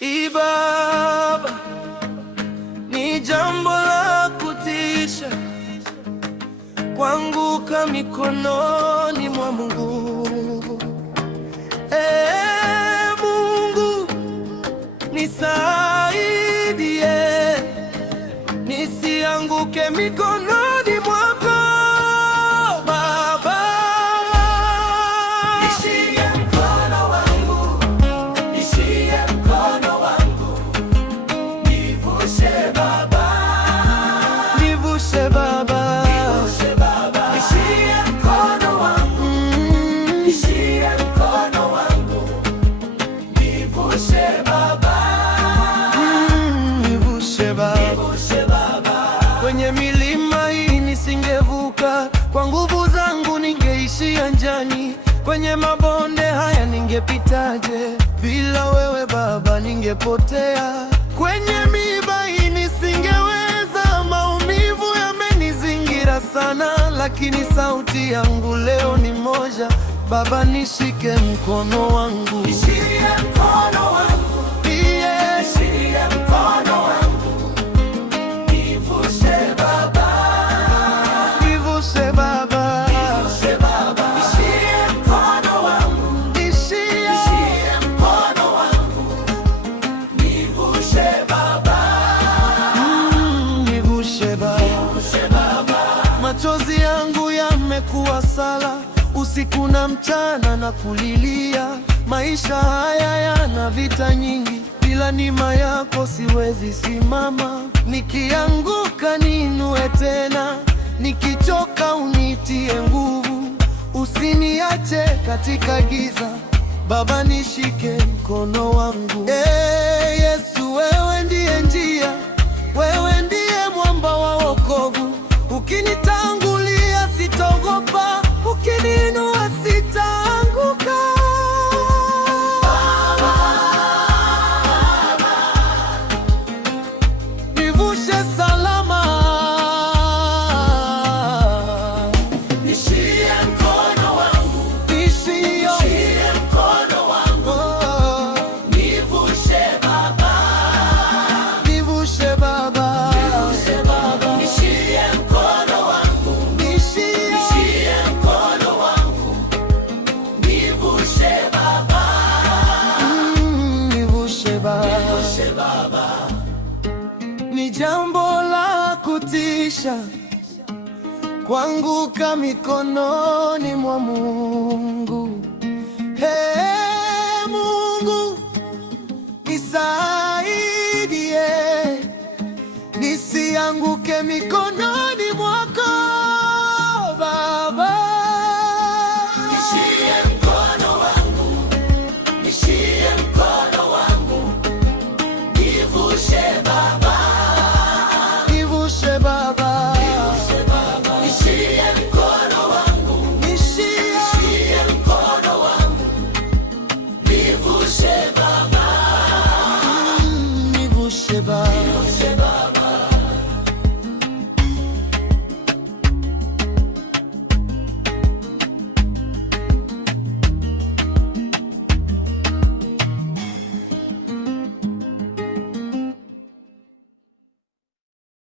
Baba, ni jambo la kutisha kuanguka mikononi mwa Mungu. Mungu, nisaidie nisianguke mikononi mwako. Kwenye milima hii nisingevuka, kwa nguvu zangu ningeishia njiani. Kwenye mabonde haya ningepitaje? Bila wewe Baba ningepotea. Kwenye miiba hii nisingeweza, maumivu yamenizingira sana, lakini sauti yangu leo ni moja: Baba, nishike mkono wangu. Nishike mkono wangu. Nishike mkono wangu. Machozi yangu yamekuwa sala usiku na mchana, na kulilia. Maisha haya yana vita nyingi, bila neema yako siwezi simama. Nikianguka niinue tena, nikichoka unitie nguvu. Usiniache katika giza, Baba, nishike mkono wangu. Yesu, wewe ndiye njia, wewe ndiye mwamba wa wokovu. Ukinitangulia sitaogopa, ukiniinua sitaanguka. Nivushe salama. Nishike mkono wangu. Nishike mkono wangu. Nivushe Baba. Nivushe Baba. Nivushe Baba. Ni jambo la kutisha kuanguka mikononi mwa Mungu. Mungu, nisaidie nisianguke mikononi mwako.